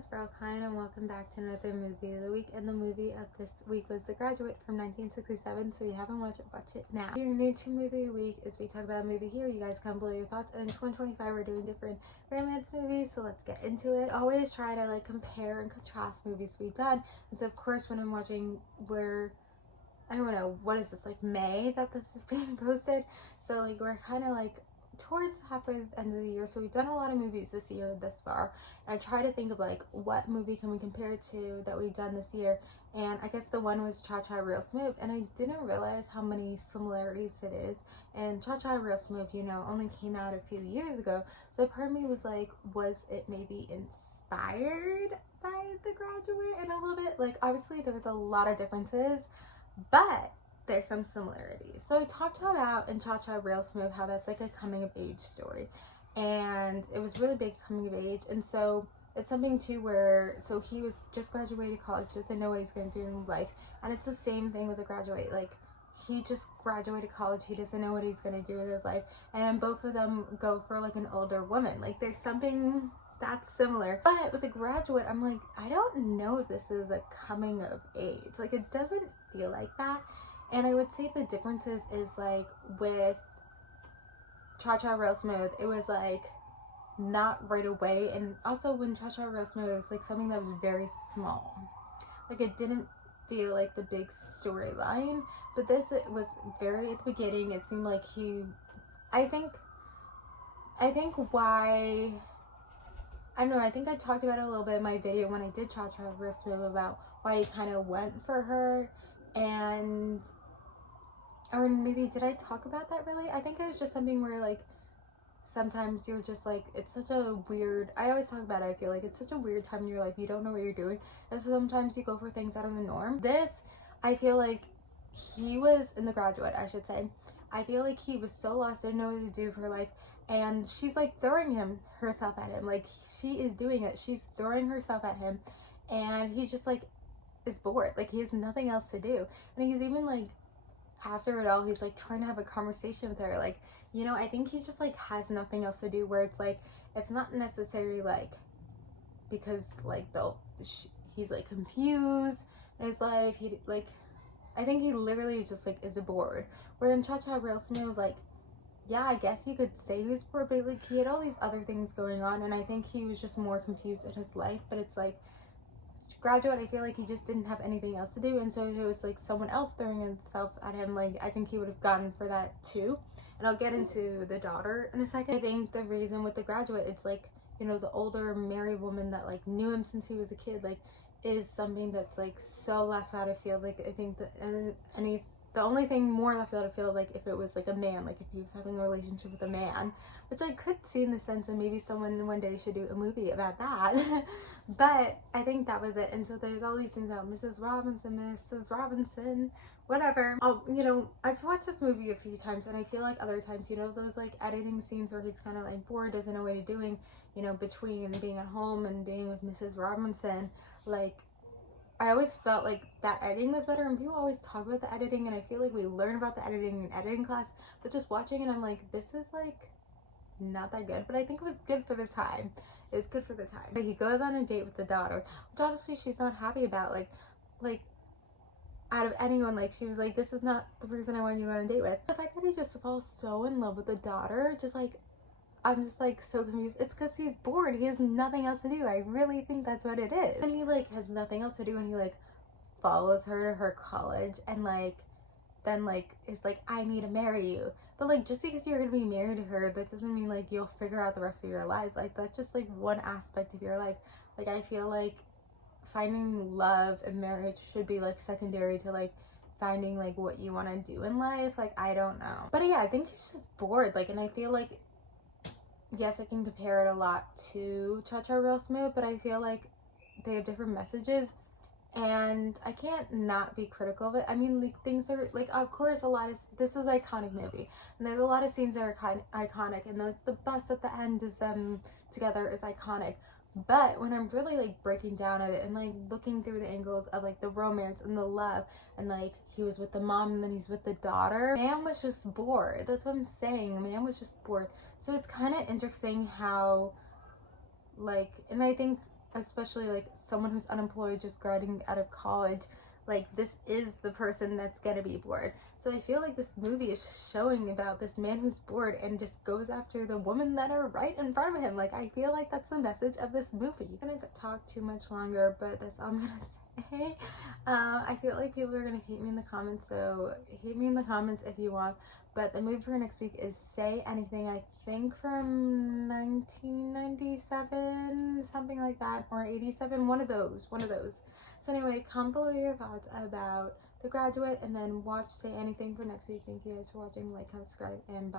it's Berlkine and welcome back to another movie of the week. And the movie of this week was The Graduate from 1967, so if you haven't watched it, watch it now. If you're new to Movie Week, as we talk about a movie here, you guys come below your thoughts. And in 2025 we're doing different romance movies, so let's get into it. I always try to compare and contrast movies we've done, and so of course when I'm watching I don't know, what is this, May that this is being posted, so we're kind of towards halfway the end of the year, so we've done a lot of movies this year thus far, and I try to think of what movie can we compare it to that we've done this year, and I guess the one was Cha Cha Real Smooth, and I didn't realize how many similarities it is. And Cha Cha Real Smooth, only came out a few years ago, so part of me was was it maybe inspired by The Graduate in a little bit? Obviously there was a lot of differences, but there's some similarities. So I talked about in Cha Cha Real Smooth how that's a coming of age story, and it was really big coming of age, and so it's something too where, so he was just graduated college, doesn't know what he's going to do in life, and it's the same thing with a graduate. He just graduated college, he doesn't know what he's going to do with his life, and both of them go for an older woman. There's something that's similar. But with a graduate, I'm I don't know if this is a coming of age. It doesn't feel like that. And I would say the differences is with Cha Cha Real Smooth, it was not right away, and also when Cha Cha Real Smooth, it was something that was very small. It didn't feel like the big storyline, but this, it was very at the beginning. It seemed like I think why, I don't know, I think I talked about it a little bit in my video when I did Cha Cha Real Smooth about why he kind of went for her, and or maybe did I talk about that really? I think it was just something where sometimes you're just it's such a weird, I always talk about it, I feel it's such a weird time in your life, you don't know what you're doing, and so sometimes you go for things out of the norm. This, I feel he was in The Graduate, I should say, I feel he was so lost, didn't know what to do for her life, and she's throwing herself at him, she is doing it, she's throwing herself at him, and he just is bored, he has nothing else to do, and he's even after it all, he's trying to have a conversation with her, I think he just has nothing else to do, where it's not necessarily because he's confused in his life, he I think he literally just is bored. Where in Cha Cha Real Smooth, yeah, I guess you could say he was bored, but he had all these other things going on, and I think he was just more confused in his life. But it's Graduate, I feel he just didn't have anything else to do, and so if it was someone else throwing himself at him, I think he would have gone for that too. And I'll get into the daughter in a second. I think the reason with The Graduate, it's the older married woman that knew him since he was a kid, is something that's so left out of field. I think that the only thing more left out of field, if it was a man, if he was having a relationship with a man, which I could see in the sense, and maybe someone one day should do a movie about that. But I think that was it. And so there's all these things about Mrs. Robinson, whatever. I've watched this movie a few times, and I feel other times, those editing scenes where he's kind of bored, doesn't know what he's doing, between being at home and being with Mrs. Robinson, I always felt that editing was better, and people always talk about the editing, and I feel we learn about the editing in editing class, but just watching it, I'm this is not that good, but I think it was good for the time. It's good for the time. But he goes on a date with the daughter, which obviously she's not happy about. Out of anyone, she was this is not the person I want you to go on a date with. The fact that he just falls so in love with the daughter, just I'm just so confused. It's because he's bored. He has nothing else to do. I really think that's what it is. And he has nothing else to do, and he follows her to her college, and then is I need to marry you. But just because you're gonna be married to her, that doesn't mean you'll figure out the rest of your life. That's just one aspect of your life. I feel finding love and marriage should be secondary to finding what you want to do in life. I don't know. But yeah, I think he's just bored. And I feel yes, I can compare it a lot to Cha Cha Real Smooth, but I feel they have different messages, and I can't not be critical of it. I mean, things are of course, this is an iconic movie, and there's a lot of scenes that are kind of iconic, and the bus at the end is them together is iconic. But when I'm really breaking down of it and looking through the angles of the romance and the love, and he was with the mom and then he's with the daughter, man was just bored. That's what I'm saying. The man was just bored. So it's kind of interesting how and I think especially like someone who's unemployed, just graduating out of college, like this is the person that's gonna be bored. So I feel like this movie is showing about this man who's bored and just goes after the women that are right in front of him. Like, I feel like that's the message of this movie. I'm gonna talk too much longer, but that's all I'm gonna say. I feel like people are gonna hate me in the comments, so hate me in the comments if you want. But the movie for next week is Say Anything, I think from 1997, something like that, or 87, one of those. So anyway, comment below your thoughts about The Graduate, and then watch Say Anything for next week. Thank you guys for watching. Like, comment, subscribe, and bye.